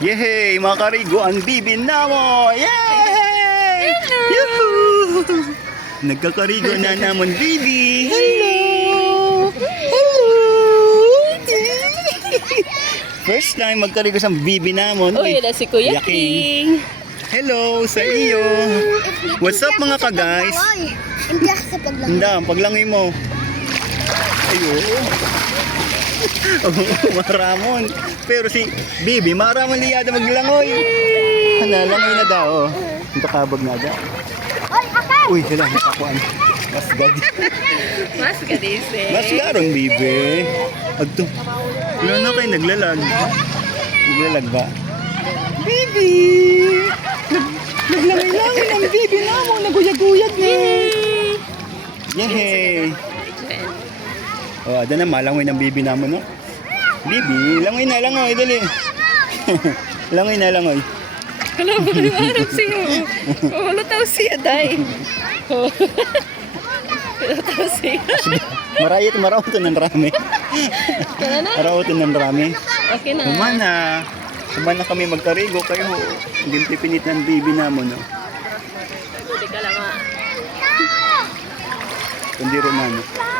Yehey! Mga karigo, ang bibin na mo! Yay! Yuhuu! Nagkakarigo na namon, bibi! Hello! Hello! First time magkarigo sa bibi namon. Uy, na si Kuya Yaking. King. Hello sa iyo! What's up mga ka-guys? Hindi ako sa paglangoy. Handa, paglangoy mo. Ayo. Maramon. Pero si Bibi, maramon liyada maglangoy. Nalangoy na daw. Oh. Ito kabag na daw. Uy, sila, nakakuan. Mas gad. Mas kadise. Mas garon, Bibi. Agto. Wala na kayo naglalag. Naglalag ba? Bibi! Nag- Naglangoy-langoy ng Bibi na mo. Naguyag-uyag na. Yehey! Oh, ada na malangoy ng bibi naman, no? Bibi, langoy na, langoy, dali. langoy na, langoy. Wala mo liwanag siya. Wala tao siya, day. Wala tao siya. Marayot, marautan ng rami. Marautan ng rami. Okay na. Kuman na. Kuman na kami magkarigo, kayo hindi pipinit ng bibi naman, no? Hindi ka lang ah. Kundi namin.